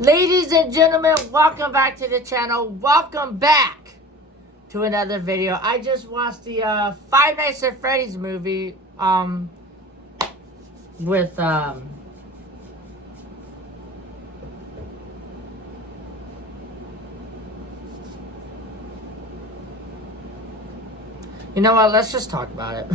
Ladies and gentlemen, welcome back to the channel. Welcome back to another video. I just watched the Five Nights at Freddy's movie with you know what, let's just talk about it.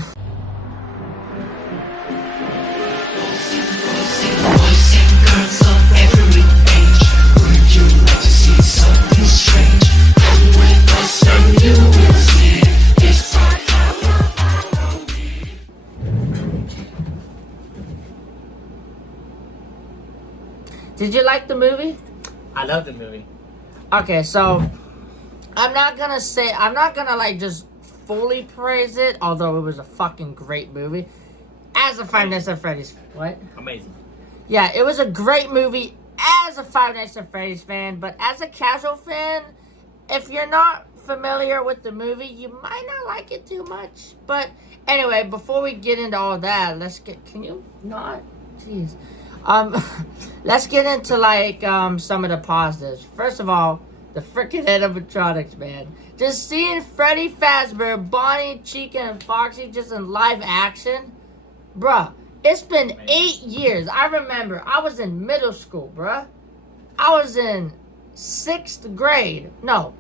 Did you like the movie? I love the movie. Okay, so I'm not gonna like just fully praise it, although it was a fucking great movie. As a Five Nights at Freddy's, what? Amazing. Yeah, it was a great movie as a Five Nights at Freddy's fan, but as a casual fan, if you're not familiar with the movie, you might not like it too much. But anyway, before we get into all that, can you not? Jeez. Let's get into like some of the positives. First of all, the freaking animatronics, man. Just seeing Freddy Fazbear, Bonnie, Chica, and Foxy just in live action, bruh. It's been 8 years. I remember I was in middle school, bruh. I was in 6th grade. No.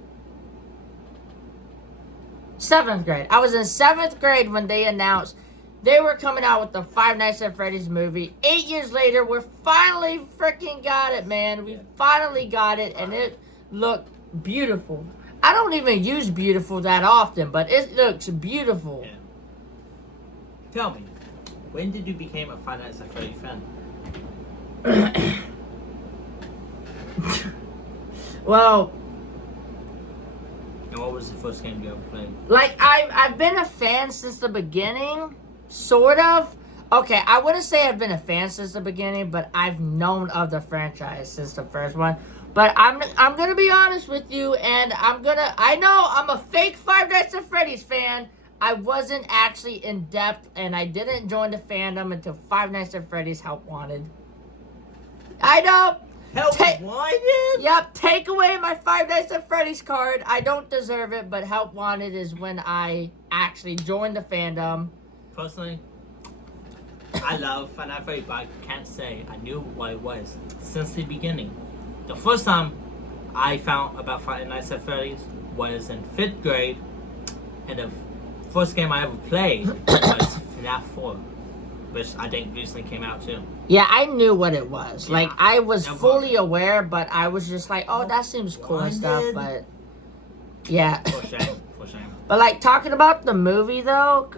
7th grade. I was in 7th grade when they announced they were coming out with the Five Nights at Freddy's movie. 8 years later, we're finally freaking got it, man. We finally got it, and it looked beautiful. I don't even use beautiful that often, but it looks beautiful. Yeah. Tell me, when did you become a Five Nights at Freddy fan? Well, And what was the first game you ever played? like, I've been a fan since the beginning, sort of. Okay, I wouldn't say I've been a fan since the beginning, but I've known of the franchise since the first one. But I'm gonna be honest with you, and I know I'm a fake Five Nights at Freddy's fan. I wasn't actually in depth, and I didn't join the fandom until Five Nights at Freddy's Help Wanted. I know. Help Wanted? Yep, take away my Five Nights at Freddy's card. I don't deserve it, but Help Wanted is when I actually joined the fandom. Personally, I love Five Nights at Freddy, but I can't say I knew what it was since the beginning. The first time I found about Five Nights at Freddy's was in 5th grade, and the first game I ever played was fnaf 4, which I think recently came out too. Yeah, I knew what it was. Yeah, like, I was never. fully aware, but I was just like, oh, that seems cool and stuff, but yeah. For shame, for shame. But, like, talking about the movie, though,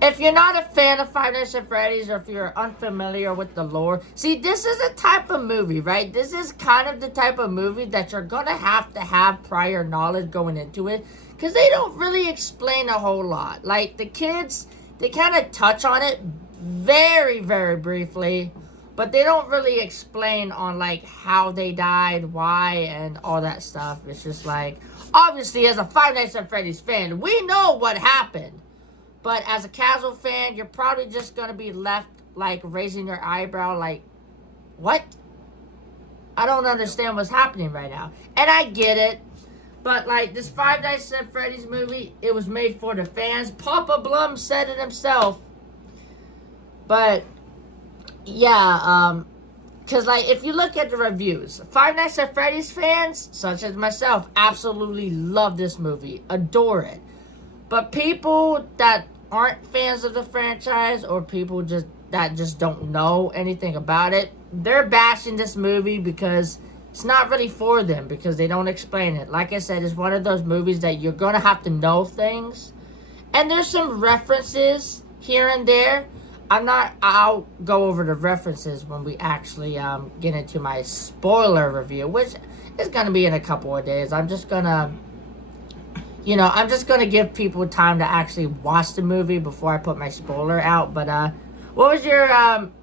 if you're not a fan of Five Nights at Freddy's, or if you're unfamiliar with the lore, see, this is a type of movie, right? This is kind of the type of movie that you're going to have prior knowledge going into it, because they don't really explain a whole lot. Like, the kids, they kind of touch on it very, very briefly, but they don't really explain on, like, how they died, why, and all that stuff. It's just like, obviously, as a Five Nights at Freddy's fan, we know what happened. But as a casual fan, you're probably just going to be left, like, raising your eyebrow, like, what? I don't understand what's happening right now. And I get it. But, like, this Five Nights at Freddy's movie, it was made for the fans. Papa Blum said it himself. But, yeah, because, like, if you look at the reviews, Five Nights at Freddy's fans, such as myself, absolutely love this movie. Adore it. But people that aren't fans of the franchise, or people that just don't know anything about it, they're bashing this movie because it's not really for them, because they don't explain it. Like I said, it's one of those movies that you're going to have to know things. And there's some references here and there. I'll go over the references when we actually get into my spoiler review, which is going to be in a couple of days. I'm just going to give people time to actually watch the movie before I put my spoiler out. But what was your,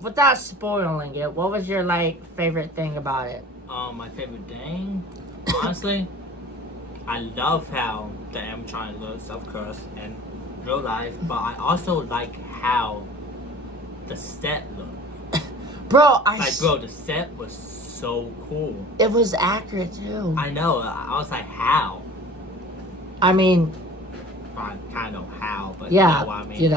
without spoiling it, what was your, like, favorite thing about it? My favorite thing, honestly, I love how the animatronic looks, of course, in real life, but I also like how the set look. Bro, bro, the set was so cool. It was accurate too. I know. I was like, how? I mean, I kind of know how, but yeah, you know what I mean. You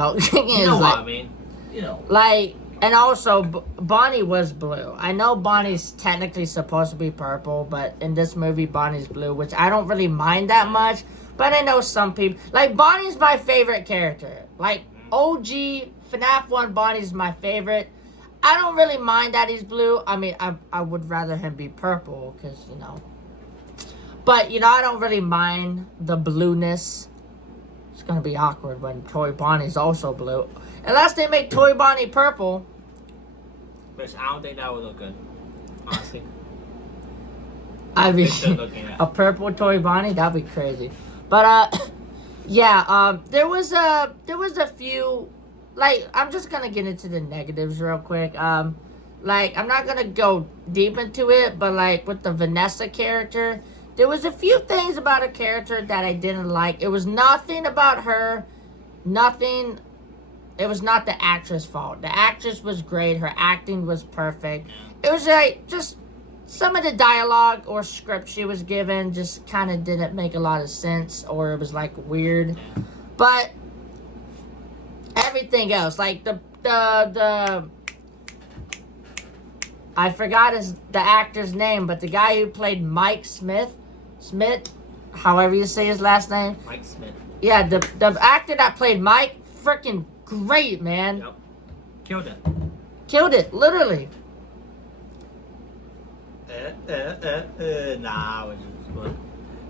know what I mean. You know. Like, and also Bonnie was blue. I know Bonnie's technically supposed to be purple, but in this movie Bonnie's blue, which I don't really mind that much. But I know some people like Bonnie's my favorite character. Like OG FNAF 1 Bonnie's my favorite. I don't really mind that he's blue. I mean, I would rather him be purple because, you know. But, you know, I don't really mind the blueness. It's going to be awkward when Toy Bonnie's also blue. Unless they make Toy Bonnie purple. Which I don't think that would look good, honestly. I mean, a purple Toy Bonnie? That'd be crazy. But, yeah, there was a few... Like, I'm just gonna get into the negatives real quick. Like, I'm not gonna go deep into it, but, like, with the Vanessa character, there was a few things about her character that I didn't like. It was nothing about her. Nothing. It was not the actress' fault. The actress was great. Her acting was perfect. It was, like, just some of the dialogue or script she was given just kind of didn't make a lot of sense, or it was, like, weird. But... everything else, like the I forgot the actor's name, but the guy who played Mike Smith, however you say his last name. Mike Smith. Yeah, the actor that played Mike, freaking great, man. Yep. Killed it, literally. Nah,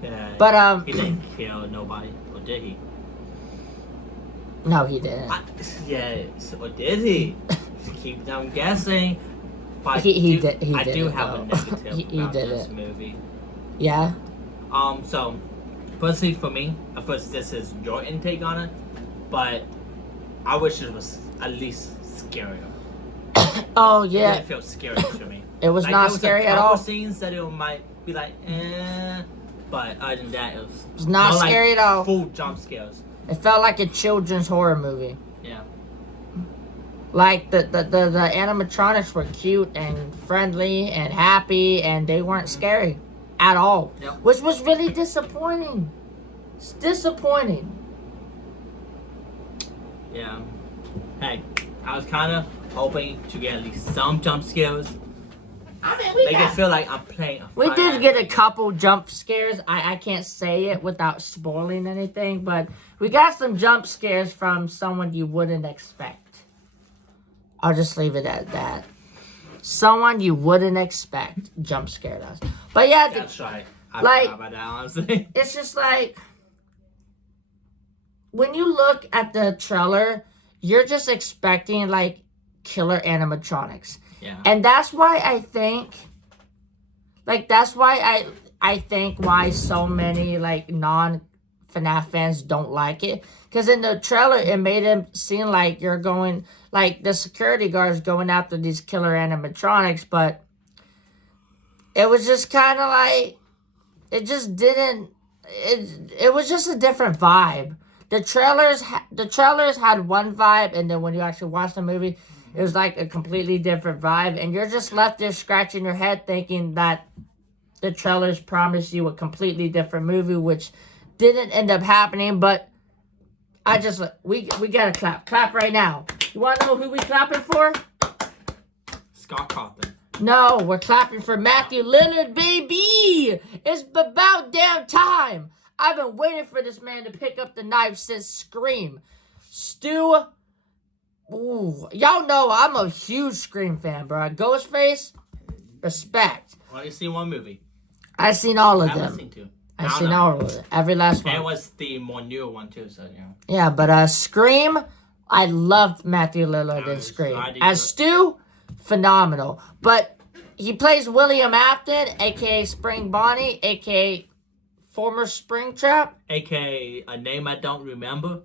yeah. But he didn't kill nobody, or did he? No, he didn't. Yes, or did he? Keep them guessing. But he did. I do have a negative he about did this it. movie. Yeah. So, firstly, for me, of course, this is your intake on it, but I wish it was at least scarier. Oh It yeah. didn't feel scary to me. It was not scary at all. Scenes that it might be like, but other than that, it was not scary at all. Full jump scares. It felt like a children's horror movie. Yeah. Like the animatronics were cute and friendly and happy, and they weren't scary at all. Yep. Which was really disappointing. It's disappointing. Yeah. Hey, I was kind of hoping to get at least some jump scares. I mean, Make it feel like I'm playing. We did get a couple jump scares. I can't say it without spoiling anything, but we got some jump scares from someone you wouldn't expect. I'll just leave it at that. Someone you wouldn't expect jump scared us. But yeah, that's right. I forgot about that, honestly. It's just like when you look at the trailer, you're just expecting like killer animatronics. Yeah. And that's why I think, like, that's why I think why so many, like, non-FNAF fans don't like it. Because in the trailer, it made it seem like you're going, like, the security guards going after these killer animatronics. But it was just kind of like, it just didn't, it was just a different vibe. The trailers had one vibe, and then when you actually watch the movie, it was like a completely different vibe, and you're just left there scratching your head thinking that the trailers promised you a completely different movie, which didn't end up happening. But I just, we gotta clap right now. You wanna know who we clapping for? Scott Cawthon. No, we're clapping for Matthew Lillard, baby. It's about damn time. I've been waiting for this man to pick up the knife since Scream. Stu. Ooh, y'all know I'm a huge Scream fan, bro. Ghostface, respect. Well, you seen one movie. I've seen all of I them. haven't seen two. I've seen all of it. Every last one. And it was the more newer one, too, so, you know. Yeah, but Scream, I loved Matthew Lillard in Scream. As Stu, phenomenal. But he plays William Afton, a.k.a. Spring Bonnie, a.k.a. former Springtrap. A.k.a. a name I don't remember.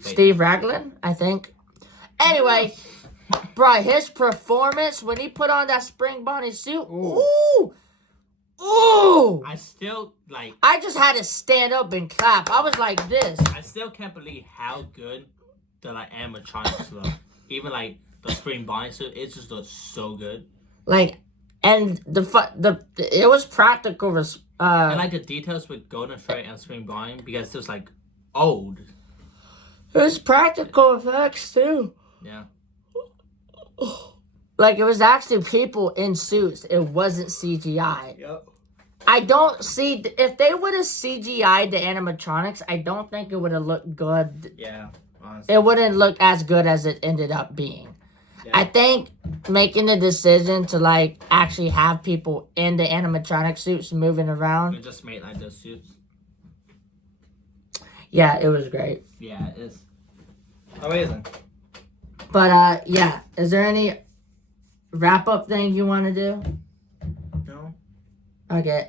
Steve Raglan, I think. Anyway, bro, his performance when he put on that Spring Bonnie suit, ooh. I still, like... I just had to stand up and clap. I was like this. I still can't believe how good the, like, animatronics look. Even, like, the Scream bodysuit, it just looks so good. Like, and it was practical. I like the details with Golden Fairy and Scream Body because it was like old. It was practical effects too. Yeah. Like, it was actually people in suits. It wasn't CGI. Yep. I don't see... If they would have CGI'd the animatronics, I don't think it would have looked good. Yeah, honestly. It wouldn't look as good as it ended up being. Yeah. I think making the decision to, like, actually have people in the animatronic suits moving around... It just made, like, those suits. Yeah, it was great. Yeah, it is. Amazing. But, yeah. Is there any wrap-up thing you want to do? No. Okay.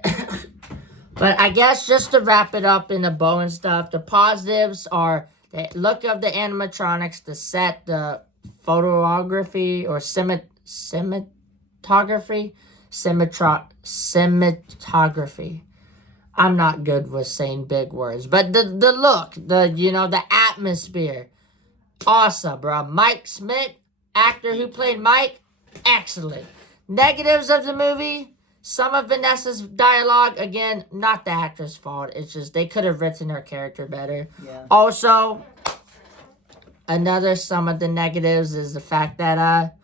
But I guess just to wrap it up in a bow and stuff, the positives are the look of the animatronics, the set, the photography or cinematography. I'm not good with saying big words, but the look, the atmosphere. Awesome, bro. Mike Smith, actor who played Mike, excellent. Negatives of the movie, some of Vanessa's dialogue, again, not the actor's fault. It's just they could have written her character better. Yeah. Also, some of the negatives is the fact that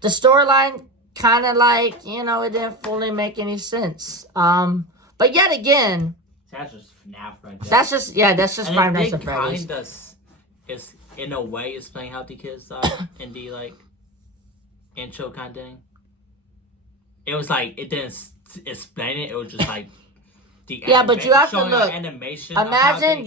the storyline kind of like, it didn't fully make any sense. But yet again, that's just FNAF right there. That's just Five Nights at Freddy's. Kind of is in a way explain how the kids in the like intro kind of thing. It was like it didn't explain it. It was just like the but you have to look. Animation. Imagine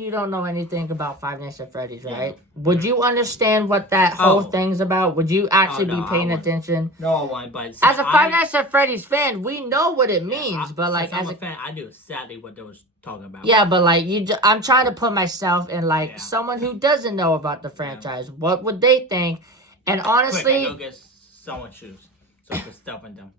you don't know anything about Five Nights at Freddy's, right? Yeah. Would you understand what that whole thing's about? Would you actually be paying attention? No, I wouldn't. But as a Five Nights at Freddy's fan, we know what it means. But like as a fan, I knew exactly what they was talking about. Yeah, but like I'm trying to put myself in like someone who doesn't know about the franchise. Yeah. What would they think? And honestly, go get someone's shoes so I can step in them.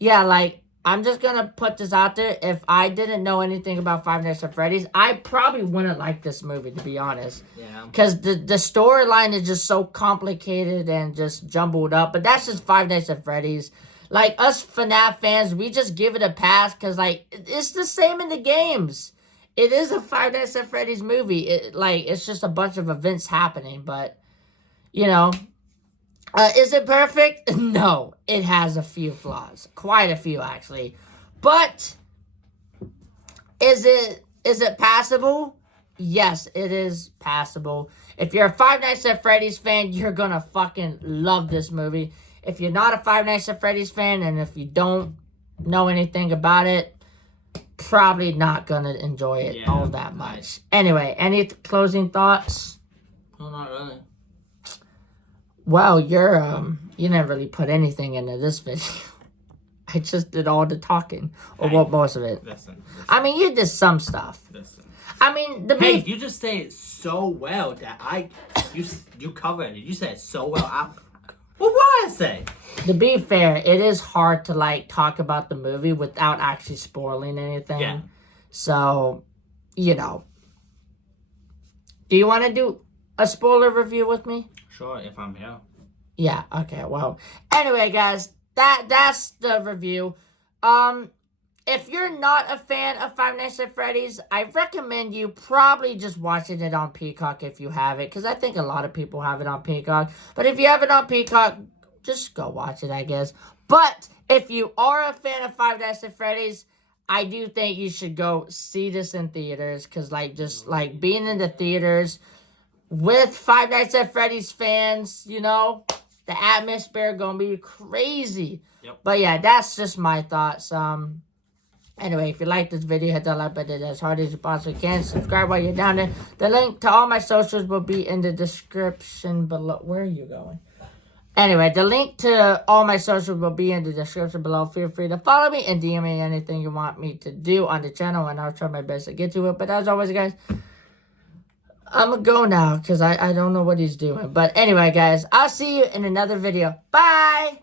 Yeah, like. I'm just going to put this out there. If I didn't know anything about Five Nights at Freddy's, I probably wouldn't like this movie, to be honest. Yeah. Because the storyline is just so complicated and just jumbled up. But that's just Five Nights at Freddy's. Like, us FNAF fans, we just give it a pass because, like, it's the same in the games. It is a Five Nights at Freddy's movie. It's just a bunch of events happening. But, is it perfect? No. It has a few flaws. Quite a few, actually. But is it passable? Yes, it is passable. If you're a Five Nights at Freddy's fan, you're gonna fucking love this movie. If you're not a Five Nights at Freddy's fan, and if you don't know anything about it, probably not gonna enjoy it all that much. Anyway, any closing thoughts? No, not really. Well, you didn't really put anything into this video. I just did all the talking. Or most of it. Listen. I mean, you did some stuff. Listen. I mean, you just say it so well that you covered it. You said it so well. What would I say? To be fair, it is hard to, like, talk about the movie without actually spoiling anything. Yeah. So, Do you want to do a spoiler review with me? Sure, if I'm here. Yeah, okay, well. Anyway, guys, that's the review. If you're not a fan of Five Nights at Freddy's, I recommend you probably just watching it on Peacock if you have it, because I think a lot of people have it on Peacock. But if you have it on Peacock, just go watch it, I guess. But if you are a fan of Five Nights at Freddy's, I do think you should go see this in theaters, because, being in the theaters with Five Nights at Freddy's fans, the atmosphere gonna be crazy. Yep. But yeah, that's just my thoughts. Anyway, if you like this video, hit that like button as hard as you possibly can. Subscribe while you're down there. The link to all my socials will be in the description below. Where are you going? Anyway, the link to all my socials will be in the description below. Feel free to follow me and DM me anything you want me to do on the channel, and I'll try my best to get to it. But as always, guys, I'm going to go now because I don't know what he's doing. But anyway, guys, I'll see you in another video. Bye!